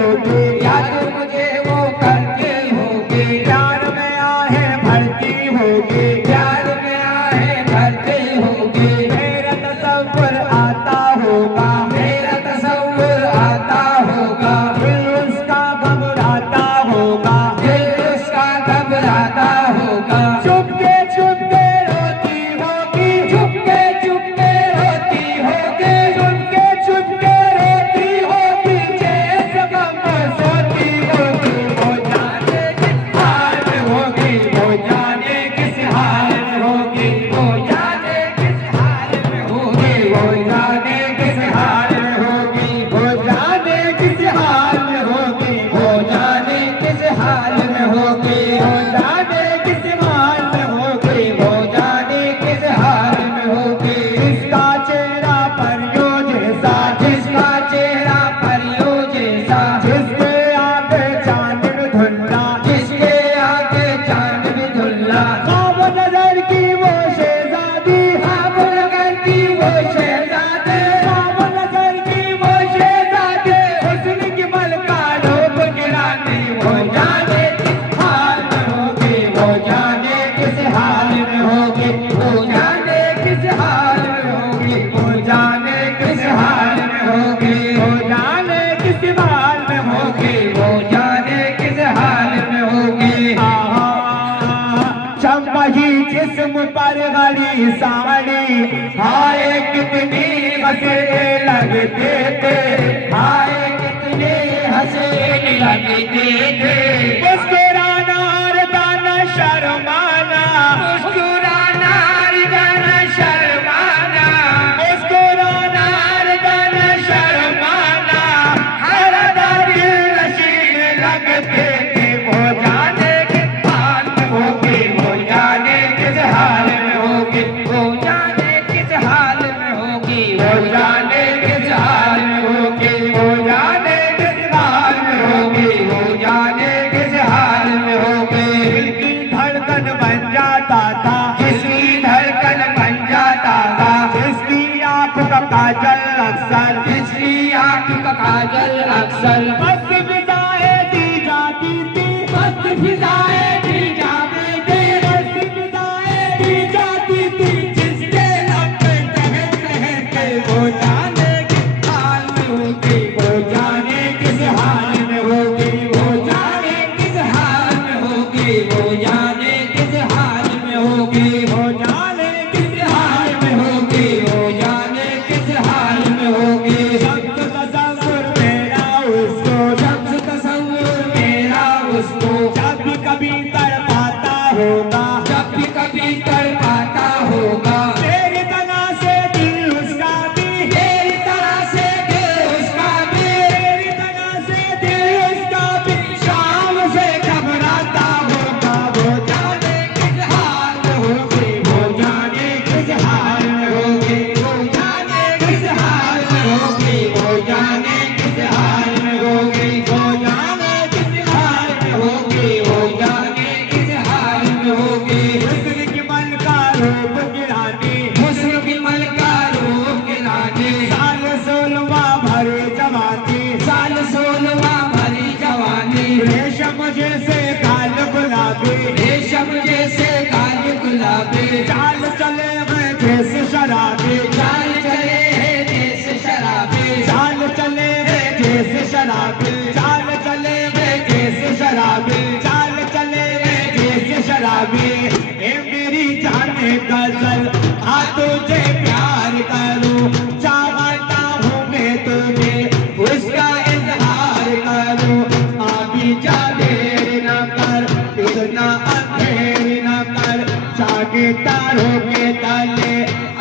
होगी, याद मुझे वो करते होगे, प्यार में आहे भरती होगी, प्यार में आहे भरते होगे, मेरा तसव्वुर आता होगा, मेरा तसव्वुर आता होगा, दिल उसका घबराता होगा, दिल उसका घबराता होगा, चुपके चुपके रोती होगी, चुपके चुपके रोती होगे, चुपके चुपके रोती होगी, जैसे गम सोती होगी, वो जाने किस हाल में होगी, वो जाने किस हाल में होगी, वो जाने किस हाल में होगी, वो जाने किस हाल में होगी, वो जाने किस हाल में होगी, वो जाने किस हाल में होगी, वो जाने किस हाल में होगी, वो जाने किस हाल में होगी, इसका चेहरा परियों जैसा, जिसका चेहरा परियों जैसा, जिसके आगे चांद में धुंधला, जिसके आगे चांद भी धुल्ला, ख्वाब नजर की वो शहजादी, ख्वाब नगर की वो शहजादे, ख्वाब नजर की वो शहजादी, हुस्न की मलका लोग गिराती, वो जाने किस हाल में होगी, वो जाने किस हाल में होगी, वो जाने किस हाल में होगी, वो जाने किस हाल में होगी, वो जाने किस हाल में होगी, वो जाने किस हाल में होगी, चमकी जिस्म पर गड़ी साड़ी, हाय कितनी हंसने लगते थे, हाय कितने हसीन लगते थे, मुस्कुराना और दाना शर्माना, मुस्कुराना जाना शर्माना, मुस्कुराना और दाना शर्माना, हर दिल नशीन लगते थे, वो जाने किस हाल में होगी, वो जाने किस हाल में होगी, वो जाने किस हाल में होगी, वो जाने किस हाल में होगी, वो जाने किस हाल में होगी, वो जाने किस हाल में होगी, दिल की धड़कन बन जाता था, किसकी धड़कन बन जाता था, जिसकी आंख का काजल अक्सर, जिसकी आंख का काजल अक्सर, मस्त फिजाएं दी जाती थी, मस्त फिजाएं दी जाती थी, मस्त फिजाएं दी जाती थी, जिसके लब पे ठहर ठहर के वो जाने किस हाल में होगी, वो जाने किस हाल में होगी, वो जाने किस हाल में होगी, वो जाने किस हाल में होगी, वो जाने किस हाल में होगी, वो जाने किस हाल में होगी, शब्द तसव्वुर मेरा उसको, शब्द तसव्वुर मेरा उसको, जब भी कभी तड़पाता होगा, जब भी कभी तड़पाता होगा, तेरी तना से दिल उसका भी, तेरी तरह से दिल उसका भी, तेरी तना से दिल उसका भी, शाम से घबराता होगा, वो जाने किस हाल में होगी, वो जाने किस हाल में होगी, वो जाने किस हाल में होगी, वो जाने किस हाल में होगी, वो जाने किस हाल में होगी, वो जाने किस हाल में होगी, हुस्न की मन का रूप गिरानी, हुस्न की मलका रूप के रानी, साल 16वां भरे जवानी, साल 16वां भरी जवानी, रेशम जैसे गाल गुलाबी, रेशम जैसे काली गुलाबी, चाल चले हैं जैसे शराबी, चाल चले हैं देश शराबी, चाल चले हैं जैसे शराबी, चाल चले हैं जैसे शराबी, चाल चले हैं जैसे शराबी, ए मेरी जाने गजल आ तुझे प्यार करूं, चाहता हूँ मैं तुझे उसका इजहार करूं, अभी जा देर न कर, इतना अंधेर न कर, जागे तारों के तले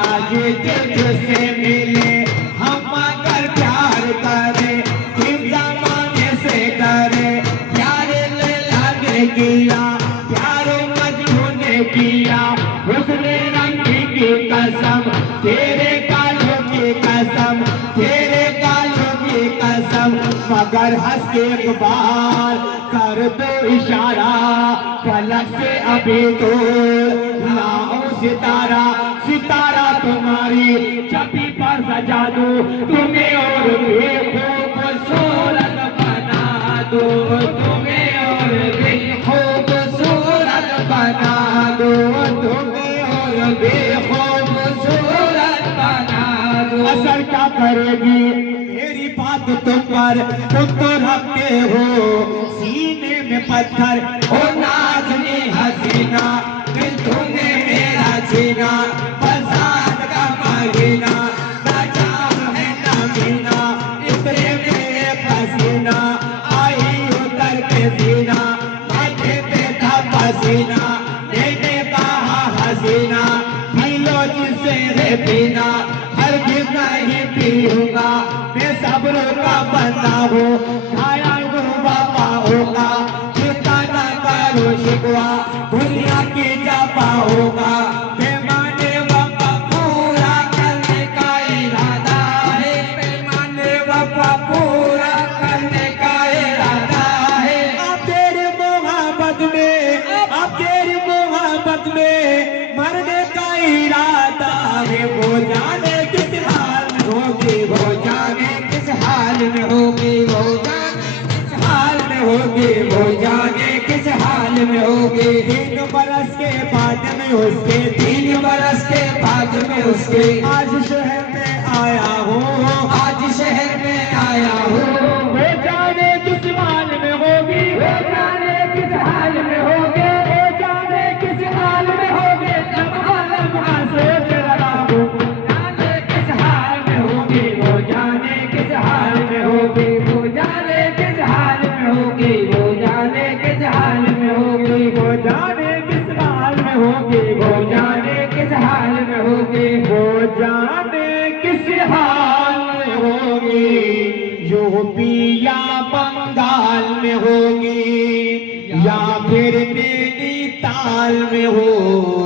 आज तुझसे मिले, हम अगर प्यार करें इस जमाने से करें, प्यार लैला ने किया, प्यारो मजनू ने किया, उसने रंगी की कसम, तेरे गालों की कसम, तेरे गालों की कसम, मगर हंस के एक बार कर दो इशारा, फलक से अभी तो लाओ सितारा, सितारा तुम्हारी छवि पर सजा दूं तुम्हें और भी खूबसूरत बना पर तुम तो रखते हो सीने में पत्थर। ओ नाज़नी हसीना दिल तूने मेरा छीना, बरसात का महीना ना जाम है ना मीना, इतने मेरे पसीना आई उतर के सीना, माथे पे था पसीना मैंने कहा हसीना, पी लो जिसे है पीना हरगिज़ नहीं पीऊंगा, मैं सब्र का बंदा हूँ खाया हूँ बाबा होगा, चिंता ना करो शिकवा दुनिया की जापा होगा, पैमाने वफा पूरा करने का इरादा है, पैमाने वफा पूरा करने का इरादा है। अब तेरी मोहब्बत में, अब तेरी मोहब्बत में मरने का इरादा है। वो जाने किस हाल में होगी, वो जाने किस हाल में होगी, वो जाने किस हाल में होगी, वो जाने किस हाल में होगी। 3 बरस के बाद में उसके, 3 बरस के बाद में उसके, आज शहर में आया हूँ, आज शहर में आया हूँ। वो जाने किस हाल में होगी, वो जाने किस हाल में होगे, वो जाने किस हाल में होगी। जब आलम सोच रहा हूँ, जाने किस हाल में होगी, वो जाने किस हाल में होगी, वो जाने किस हाल में होगी, वो जाने किस हाल में होगी, वो जाने किस हाल में होगी, वो जाने किस हाल में होगी। वो जाने किस हाल में होगी। यूपी या बंगाल में होगी या फिर नैनीताल में हो।